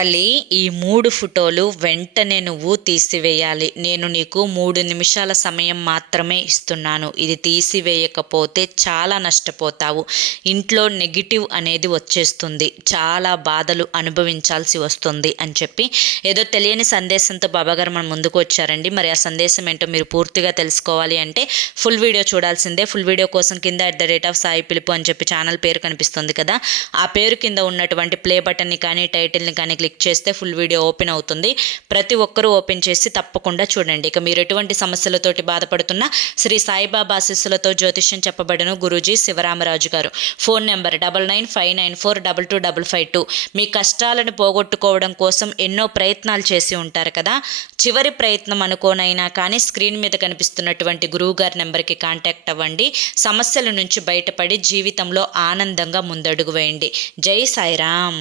తల్లి, ఈ 3 ఫోటోలు వెంటనే నువ్వు తీసివేయాలి. నేను నీకు 3 నిమిషాల సమయం మాత్రమే ఇస్తున్నాను. ఇది తీసివేయకపోతే చాలా నష్టపోతావు. ఇంట్లో నెగిటివ్ అనేది వచ్చేస్తుంది, చాలా బాధలు అనుభవించాల్సి వస్తుంది అని చెప్పి ఏదో తెలియని సందేశంతో బాబాగారు మన ముందుకు వచ్చారండి. మరి ఆ సందేశం ఏంటో మీరు పూర్తిగా తెలుసుకోవాలి అంటే ఫుల్ వీడియో చూడాల్సిందే. ఫుల్ వీడియో కోసం కింద @సాయి పిలుపు అని చెప్పి ఛానల్ పేరు కనిపిస్తుంది కదా, ఆ పేరు కింద ఉన్నటువంటి ప్లే బటన్ని కానీ టైటిల్ని కానీ క్లిక్ చేస్తే ఫుల్ వీడియో ఓపెన్ అవుతుంది. ప్రతి ఒక్కరూ ఓపెన్ చేసి తప్పకుండా చూడండి. ఇక మీరు ఎటువంటి సమస్యలతోటి బాధపడుతున్నా శ్రీ సాయిబాబా ఆశీస్సులతో జ్యోతిష్యం చెప్పబడను గురూజీ శివరామరాజు గారు. Phone number 9959942252. మీ కష్టాలను పోగొట్టుకోవడం కోసం ఎన్నో ప్రయత్నాలు చేసి ఉంటారు కదా, చివరి ప్రయత్నం అనుకోనైనా కానీ స్క్రీన్ మీద కనిపిస్తున్నటువంటి గురువుగారి నెంబర్కి కాంటాక్ట్ అవ్వండి. సమస్యల నుంచి బయటపడి జీవితంలో ఆనందంగా ముందడుగు వేయండి. జై సాయిరామ్.